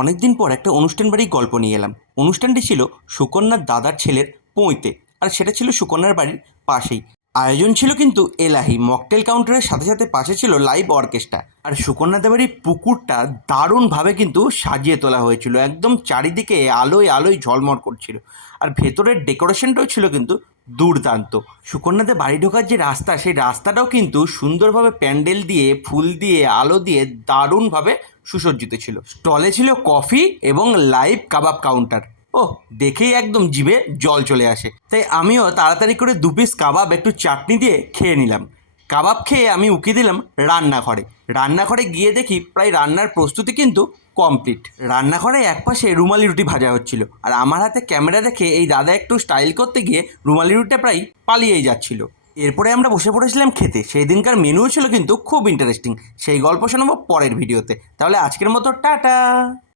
অনেকদিন পর একটা অনুষ্ঠান বাড়ির গল্প নিয়ে এলাম। অনুষ্ঠানটি ছিল সুকন্যার দাদার ছেলের পৈতে, আর সেটা ছিল সুকন্যার বাড়ির পাশেই। আয়োজন ছিল কিন্তু এলাহি। মকটেল কাউন্টারের সাথে সাথে পাশে ছিল লাইভ অর্কেস্ট্রা। আর সুকন্যাদের বাড়ির পুকুরটা দারুণভাবে কিন্তু সাজিয়ে তোলা হয়েছিল। একদম চারিদিকে আলোয় আলোয় ঝলমল করছিল। আর ভেতরের ডেকোরেশনটাও ছিল কিন্তু দুর্দান্ত। সুকন্যাদের বাড়ি ঢোকার যে রাস্তা, সেই রাস্তাটাও কিন্তু সুন্দরভাবে প্যান্ডেল দিয়ে, ফুল দিয়ে, আলো দিয়ে দারুণভাবে সুসজ্জিত ছিল। স্টলে ছিল কফি এবং লাইভ কাবাব কাউন্টার। ও দেখেই একদম জিভে জল চলে আসে। তাই আমিও তাড়াতাড়ি করে দু পিস কাবাব, একটু চাটনি দিয়ে খেয়ে নিলাম। কাবাব খেয়ে আমি উকি দিলাম রান্নাঘরে। রান্নাঘরে গিয়ে দেখি প্রায় রান্নার প্রস্তুতি কিন্তু কমপ্লিট রান্নাঘরে একপাশে রুমালি রুটি ভাজা হচ্ছিল আর আমার হাতে ক্যামেরা দেখে এই দাদা একটু স্টাইল করতে গিয়ে রুমালি রুটিটা প্রায় পালিয়েই যাচ্ছিল। এরপরে আমরা বসে পড়েছিলাম খেতে। সেই দিনকার মেনুও ছিল কিন্তু খুব ইন্টারেস্টিং সেই গল্প শোনাবো পরের ভিডিওতে তাহলে আজকের মতো টাটা!